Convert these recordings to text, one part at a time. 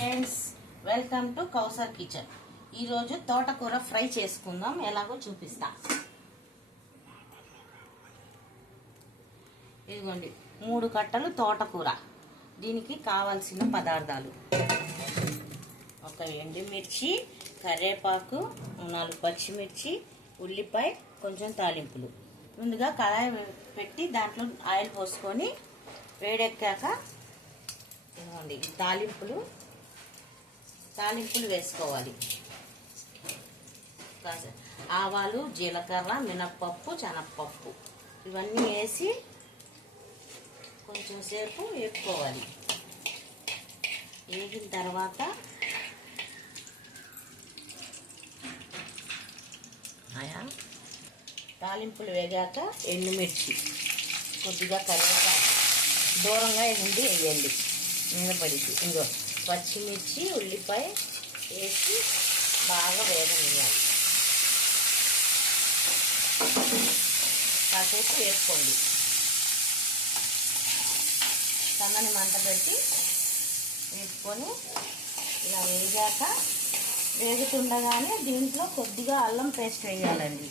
Friends, welcome to Kausar kitchen. ఈరోజు తోటకూర fry చేసుకుందాం. ఎలాగో చూపిస్తా. ఇదిగోండి 3 కట్టలు తోటకూర. దీనికి కావాల్సిన పదార్థాలు: ఒక ఎండుమిర్చి, కరివేపాకు, 4 పచ్చిమిర్చి, ఉల్లిపాయ, కొంచెం తాలింపులు. ముందుగా కళాయి పెట్టి దాంట్లో ఆయిల్ పోసుకొని వేడెక్కాక ఇదిగోండి తాలింపులు వేసుకోవాలి. ఆవాలు, జీలకర్ర, మినప్పప్పు, శనగపప్పు ఇవన్నీ వేసి కొంచెం సేపు వేపుకోవాలి. వేగిన తర్వాత తాలింపులు వేగాక ఎండుమిర్చి, కొద్దిగా కరివేపాకు దూరంగా ఉండి వేయండి, మీద పడితే. ఇంకో పచ్చిమిర్చి, ఉల్లిపాయ వేసి బాగా వేగనియాలి. కాసేపు వేసుకోండి. సన్నని మంట పెట్టి వేసుకొని ఇలా వేగాక వేగుతుండగానే దీంట్లో కొద్దిగా అల్లం పేస్ట్ వేయాలండి.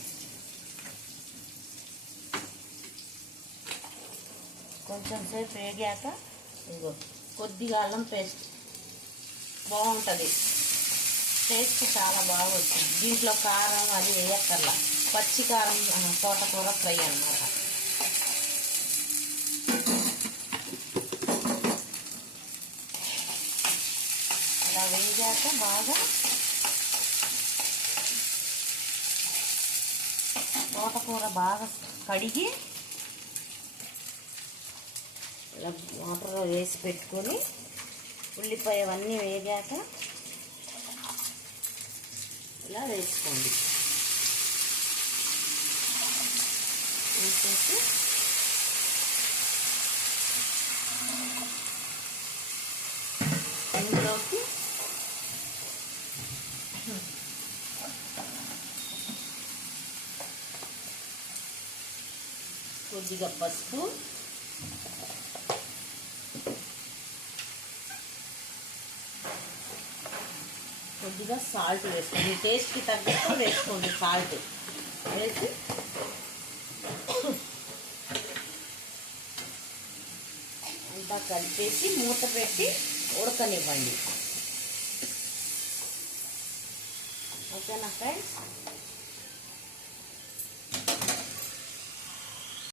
కొంచెం సేపు వేగాక ఇంకో కొద్దిగా అల్లం పేస్ట్ బాగుంటుంది, టేస్ట్ చాలా బాగా వచ్చింది. దీంట్లో కారం అది వేయక్కర్లా, పచ్చి కారం తోటకూర ఫ్రై అన్నమాట. అలా వేగాక బాగా తోటకూర బాగా కడిగి ఇలా వాటర్లో వేసి పెట్టుకొని ఉల్లిపాయ అవన్నీ వేగాక ఇలా వేసుకోండి. వేసేసి ఇందులోకి కొద్దిగా పసుపు, కొద్దిగా సాల్ట్ వేసుకోండి. టేస్ట్కి తగ్గట్టు వేసుకోండి. సాల్ట్ వేసి అంతా కలిపేసి మూత పెట్టి ఉడకనివ్వండి. ఓకేనా ఫ్రెండ్స్?